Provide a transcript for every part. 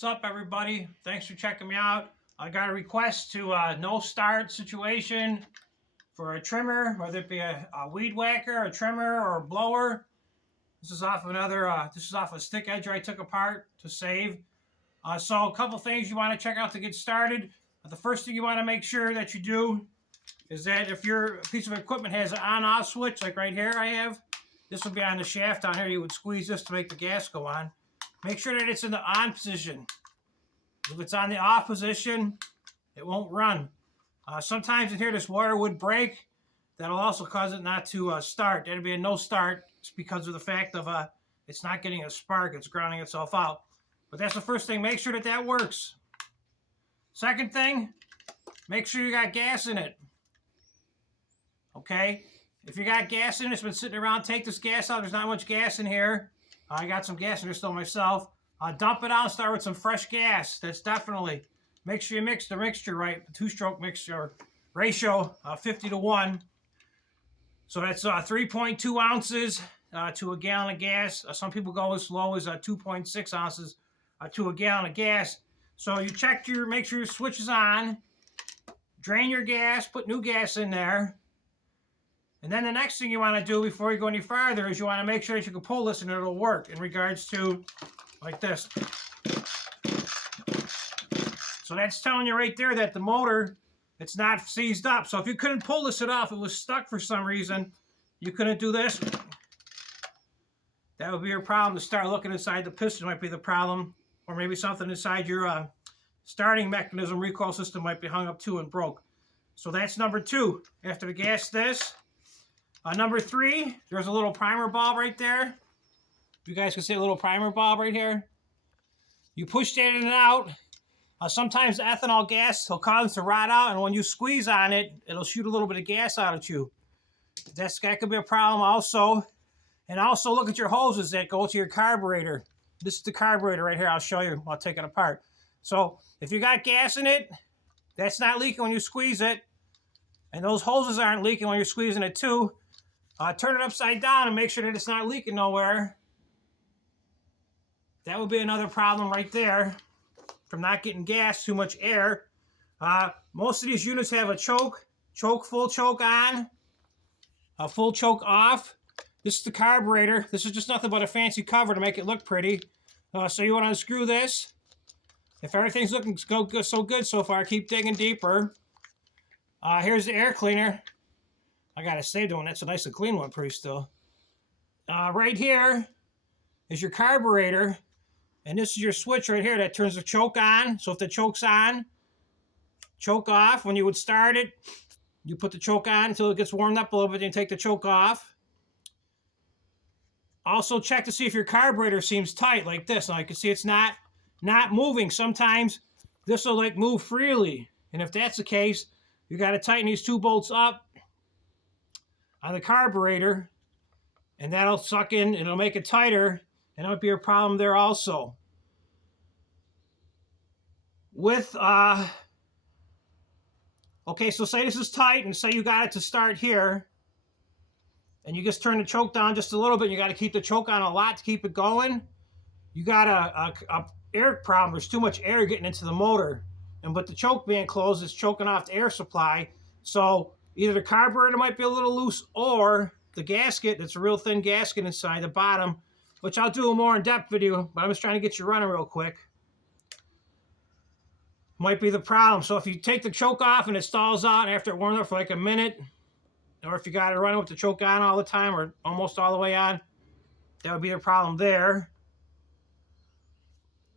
What's up, everybody? Thanks for checking me out. I got a request to no start situation for a trimmer, whether it be a weed whacker, a trimmer, or a blower. This is off another. This is off a stick edger I took apart to save. So a couple things you want to check out to get started. The first thing you want to make sure that you do is that if your piece of equipment has an on-off switch, like right here I have, this will be on the shaft down here. You would squeeze this to make the gas go on. Make sure that it's in the on position. If it's on the off position, it won't run. Sometimes in here this wire would break. That'll also cause it not to start. That'll be a no start. It's because of the fact of it's not getting a spark. It's grounding itself out. But that's the first thing. Make sure that that works. Second thing, make sure you got gas in it. Okay? If you got gas in it, it's been sitting around, take this gas out. There's not much gas in here. I got some gas in there still myself. Dump it out and start with some fresh gas. That's definitely. Make sure you mix the mixture right. The two-stroke mixture ratio, 50-to-1. So that's 3.2 ounces to a gallon of gas. Some people go as low as 2.6 ounces to a gallon of gas. So you make sure your switch is on. Drain your gas. Put new gas in there. And then the next thing you want to do before you go any farther is you want to make sure that you can pull this and it'll work in regards to like this. So that's telling you right there that the motor, it's not seized up. So if you couldn't pull this off, it was stuck for some reason, you couldn't do this, that would be your problem. To start looking inside the piston might be the problem. Or maybe something inside your starting mechanism, recoil system might be hung up too and broke. So that's number 2. After the gas this. Number 3, there's a little primer bulb right there. You guys can see a little primer bulb right here. You push that in and out. Sometimes the ethanol gas will cause it to rot out, and when you squeeze on it, it'll shoot a little bit of gas out at you. That could be a problem also. And also look at your hoses that go to your carburetor. This is the carburetor right here. I'll show you. I'll take it apart. So if you got gas in it, that's not leaking when you squeeze it. And those hoses aren't leaking when you're squeezing it too. Turn it upside down and make sure that it's not leaking nowhere. That would be another problem right there from not getting gas, too much air. Most of these units have a full choke on, a full choke off. This is the carburetor. This is just nothing but a fancy cover to make it look pretty. So you want to unscrew this. If everything's looking so good so far, keep digging deeper. Here's the air cleaner. I got to save the one. That's a nice and clean one, pretty still. Right here is your carburetor. And this is your switch right here that turns the choke on. So if the choke's on, choke off. When you would start it, you put the choke on until it gets warmed up a little bit, then take the choke off. Also check to see if your carburetor seems tight like this. Now you can see it's not moving. Sometimes this will like move freely. And if that's the case, you got to tighten these 2 bolts up on the carburetor, and that'll suck in, and it'll make it tighter, and that would be a problem there also. With, okay, so say this is tight, and say you got it to start here, and you just turn the choke down just a little bit, and you got to keep the choke on a lot to keep it going. You got a air problem. There's too much air getting into the motor. And with the choke being closed, it's choking off the air supply. So either the carburetor might be a little loose or the gasket, it's a real thin gasket inside the bottom, which I'll do a more in-depth video, but I'm just trying to get you running real quick. Might be the problem. So if you take the choke off and it stalls out after it warms up for like a minute, or if you got it running with the choke on all the time or almost all the way on, that would be a problem there.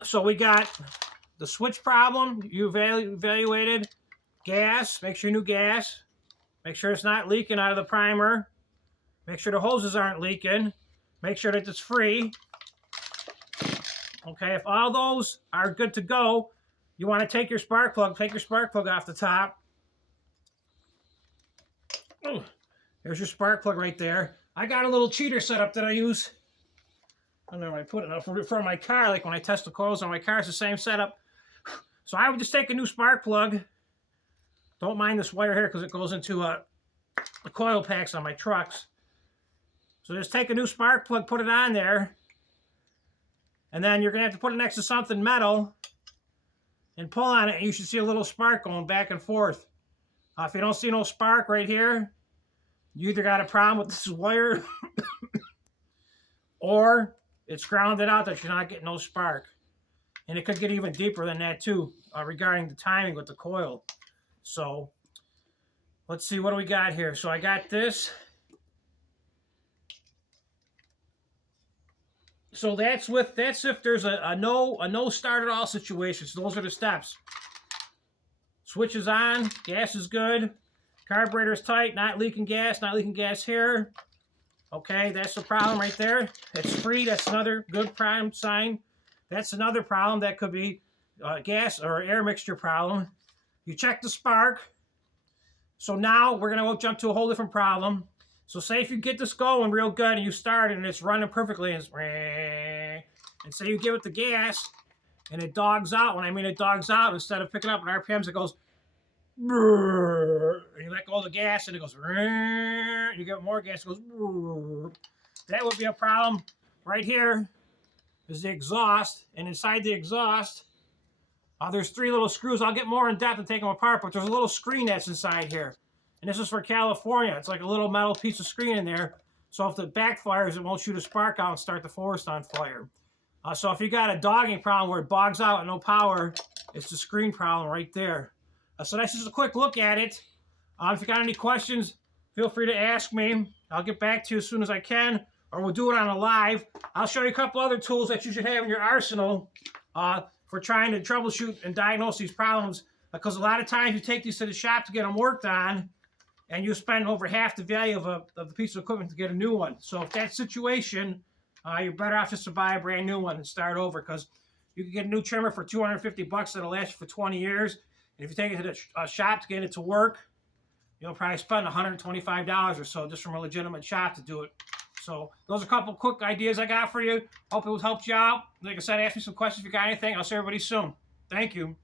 So we got the switch problem, you evaluated. Gas, make sure new gas. Make sure it's not leaking out of the primer. Make sure the hoses aren't leaking. Make sure that it's free. Okay, if all those are good to go, you want to take your spark plug off the top. Oh, there's your spark plug right there. I got a little cheater setup that I use. I don't know where I put it. For my car, like when I test the coils on my car, it's the same setup. So I would just take a new spark plug. Don't mind this wire here because it goes into the coil packs on my trucks. So just take a new spark plug, put it on there, and then you're going to have to put it next to something metal and pull on it, and you should see a little spark going back and forth. If you don't see no spark right here, you either got a problem with this wire or it's grounded out that you're not getting no spark. And it could get even deeper than that too, regarding the timing with the coil. So let's see, what do we got here? So I got this. So that's if there's a no start at all situation. So those are the steps. Switch is on, gas is good, carburetor is tight, not leaking gas here. Okay, that's the problem right there. It's free, that's another good prime sign. That's another problem that could be gas or air mixture problem. You check the spark. So now we're gonna jump to a whole different problem. So say if you get this going real good and you start it and it's running perfectly and say you give it the gas and it dogs out. When I mean it dogs out, instead of picking up in RPMs, it goes, and you let go of the gas and it goes, you give it more gas, it goes, that would be a problem. Right here is the exhaust, and inside the exhaust, there's 3 little screws. I'll get more in depth and take them apart, but there's a little screen that's inside here. And this is for California. It's like a little metal piece of screen in there. So if it backfires, it won't shoot a spark out and start the forest on fire. So if you got a dogging problem where it bogs out and no power, it's the screen problem right there. So that's just a quick look at it. If you got any questions, feel free to ask me. I'll get back to you as soon as I can, or we'll do it on a live. I'll show you a couple other tools that you should have in your arsenal for trying to troubleshoot and diagnose these problems, because a lot of times you take these to the shop to get them worked on, and you spend over half the value of the piece of equipment to get a new one. So if that's the situation, you're better off just to buy a brand new one and start over, because you can get a new trimmer for $250 that'll last you for 20 years. And if you take it to the shop to get it to work, you'll probably spend $125 or so just from a legitimate shop to do it. So those are a couple quick ideas I got for you. Hope it helped you out. Like I said, ask me some questions if you got anything. I'll see everybody soon. Thank you.